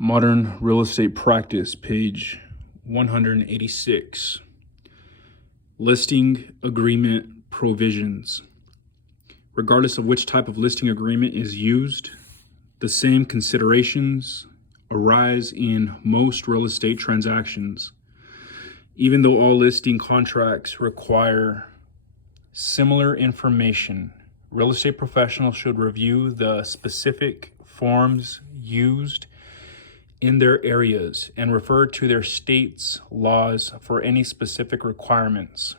Modern Real Estate Practice, page 186. Listing Agreement Provisions. Regardless of which type of listing agreement is used, the same considerations arise in most real estate transactions. Even though all listing contracts require similar information, real estate professionals should review the specific forms used in their areas and refer to their state's laws for any specific requirements.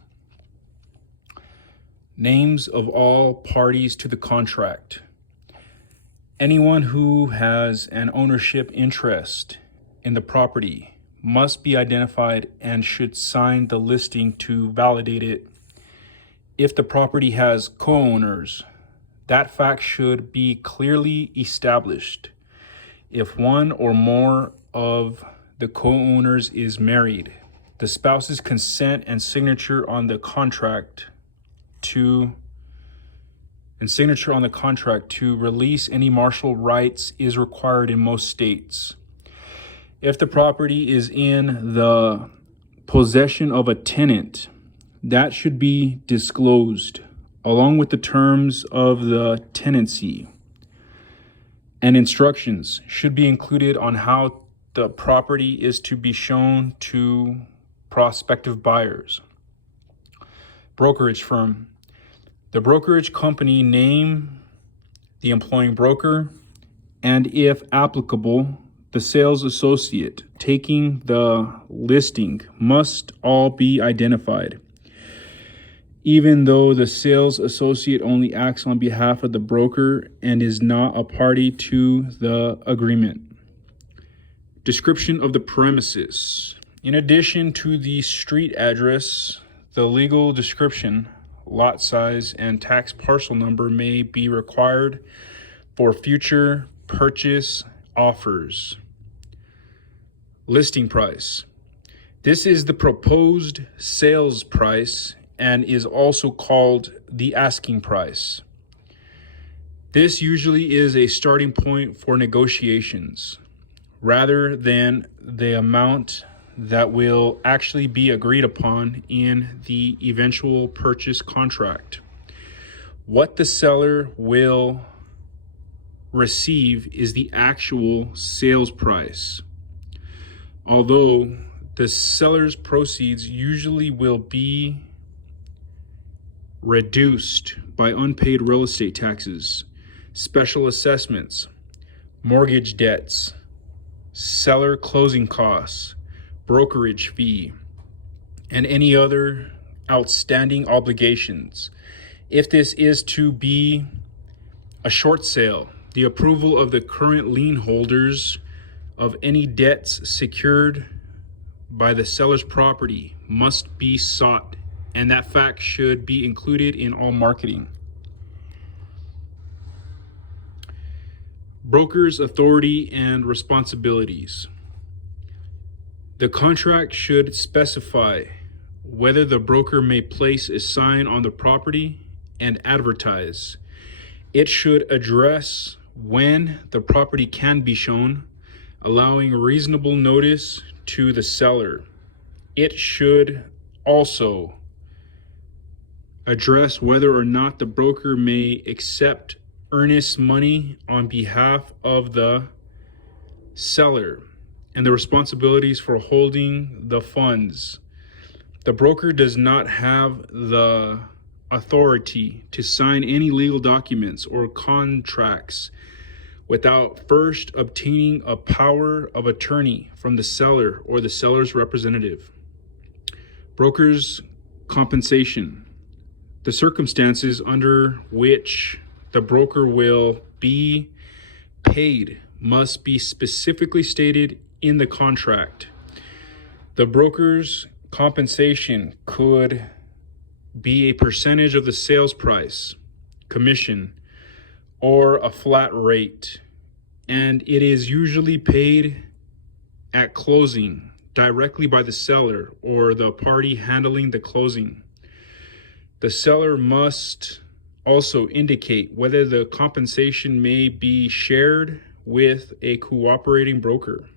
Names of all parties to the contract. Anyone who has an ownership interest in the property must be identified and should sign the listing to validate it. If the property has co-owners, that fact should be clearly established. If one or more of the co-owners is married, the spouse's consent and signature on the contract to release any martial rights is required in most states. If the property is in the possession of a tenant, that should be disclosed along with the terms of the tenancy. And instructions should be included on how the property is to be shown to prospective buyers. Brokerage firm. The brokerage company name, the employing broker, and if applicable, the sales associate taking the listing must all be identified. Even though the sales associate only acts on behalf of the broker and is not a party to the agreement. Description of the premises. In addition to the street address, the legal description, lot size, and tax parcel number may be required for future purchase offers. Listing price. This is the proposed sales price and is also called the asking price. This usually is a starting point for negotiations rather than the amount that will actually be agreed upon in the eventual purchase contract. What the seller will receive is the actual sales price, although the seller's proceeds usually will be reduced by unpaid real estate taxes, special assessments, mortgage debts, seller closing costs, brokerage fee, and any other outstanding obligations. If this is to be a short sale, the approval of the current lien holders of any debts secured by the seller's property must be sought, and that fact should be included in all marketing. Broker's authority and responsibilities. The contract should specify whether the broker may place a sign on the property and advertise. It should address when the property can be shown, allowing reasonable notice to the seller. It should also address whether or not the broker may accept earnest money on behalf of the seller and the responsibilities for holding the funds. The broker does not have the authority to sign any legal documents or contracts without first obtaining a power of attorney from the seller or the seller's representative. Broker's compensation. The circumstances under which the broker will be paid must be specifically stated in the contract. The broker's compensation could be a percentage of the sales price, commission, or a flat rate, and it is usually paid at closing directly by the seller or the party handling the closing. The seller must also indicate whether the compensation may be shared with a cooperating broker.